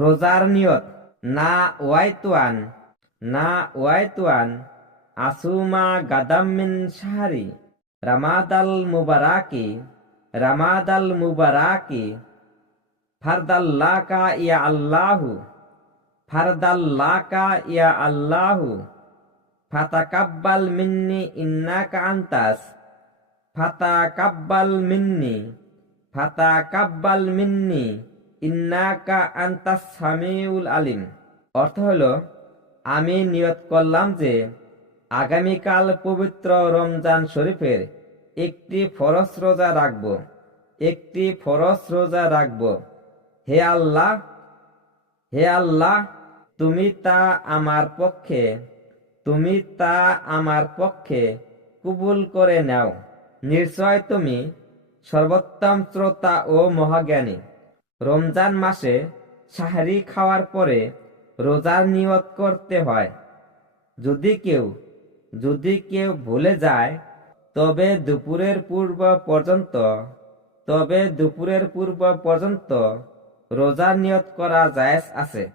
রোজার নিয়ত, না ওয়াইতুয়ান না ওয়াইতুয়ান আসুমা গাদামিন শাহরি, রামাদাল মুবারাকি রামাদাল মুবারাকি, ফারদাল্লাকা ইয়া আল্লাহু, ফারদাল্লাকা ইয়া আল্লাহু, ফাতাকাব্বাল মিন্নি ইন্নাকা আন্তাস, ফাতাকাব্বাল মিন্নি ফাতাকাব্বাল মিন্নি ইন্নাকা আন্তা সামিউল আলিম অর্থ হলো, আমি নিয়ত করলাম যে আগামীকাল পবিত্র রমজান শরীফের একটি ফরস রোজা রাখব। একটি ফরস রোজা রাখব। হে আল্লাহ হে আল্লাহ, তুমি তা আমার পক্ষে, তুমি তা আমার পক্ষে কবুল করে নাও। নিশ্চয় তুমি সর্বোত্তম শ্রোতা ও মহাজ্ঞানী। রমজান মাসে সাহারি খাওয়ার পরে রোজার নিয়ত করতে হয়। যদি কেউ যদি কেউ ভুলে যায়, তবে দুপুরের পূর্ব পর্যন্ত, তবে দুপুরের পূর্ব পর্যন্ত রোজা নিয়ত করা জায়েজ আছে।